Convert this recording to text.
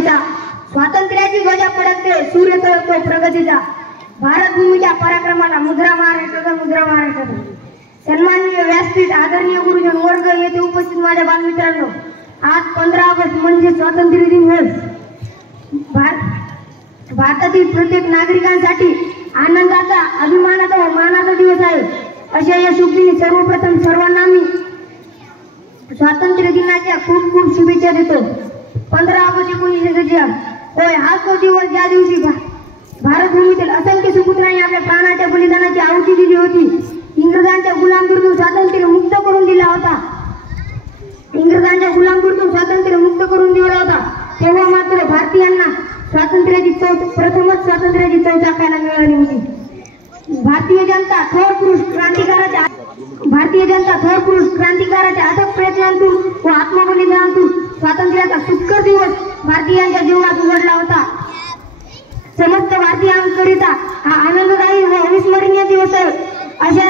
स्वातंत्र्याची ध्वजा फडकते, सूर्य तळतो प्रगतीचा. भारत भूमीच्या पराक्रमाला मुद्रा महाराष्ट्राचा, मुद्रा महाराष्ट्राचा. सन्माननीय व्यासपीठ, आदरणीय गुरुजन वर्ग, येथे उपस्थित माझ्या बालमित्रांनो, आज 15 ऑगस्ट म्हणजे स्वातंत्र्य दिवस. भारतातील प्रत्येक नागरिकांसाठी आनंदाचा, अभिमानाचा व मानाचा दिवस आहे. अशा या शुभ दिनी सर्वप्रथम सर्वांना मी स्वातंत्र्य दिनाच्या खूप खूप शुभेच्छा देतो. 15 ऑगस्ट 1946 होय, हा तो दिवस ज्या दिवशी भारत भूमीतील असंख्य सुपुत्रांनी आपल्या प्राणाच्या बलिदानाची आहुती दिली होती. इंग्रजांच्या गुलामगिरीतून स्वातंत्र्य मुक्त करून दिला होता. स्वातंत्र्य मुक्त करून दिला होता. तेव्हा मात्र भारतीयांना प्रथमच स्वातंत्र्याची चव चाखायला मिळाली होती. भारतीय जनता थोर पुरुष क्रांतिकाराच्या अथक प्रयत्नांतून व आत्मबलिदानातून स्वातंत्र्याचा सुखकर दिवस भारतीयांच्या जीवनात उघडला होता. समस्त भारतीयांकरिता हा आनंददायी व अविस्मरणीय दिवस आहे. अशा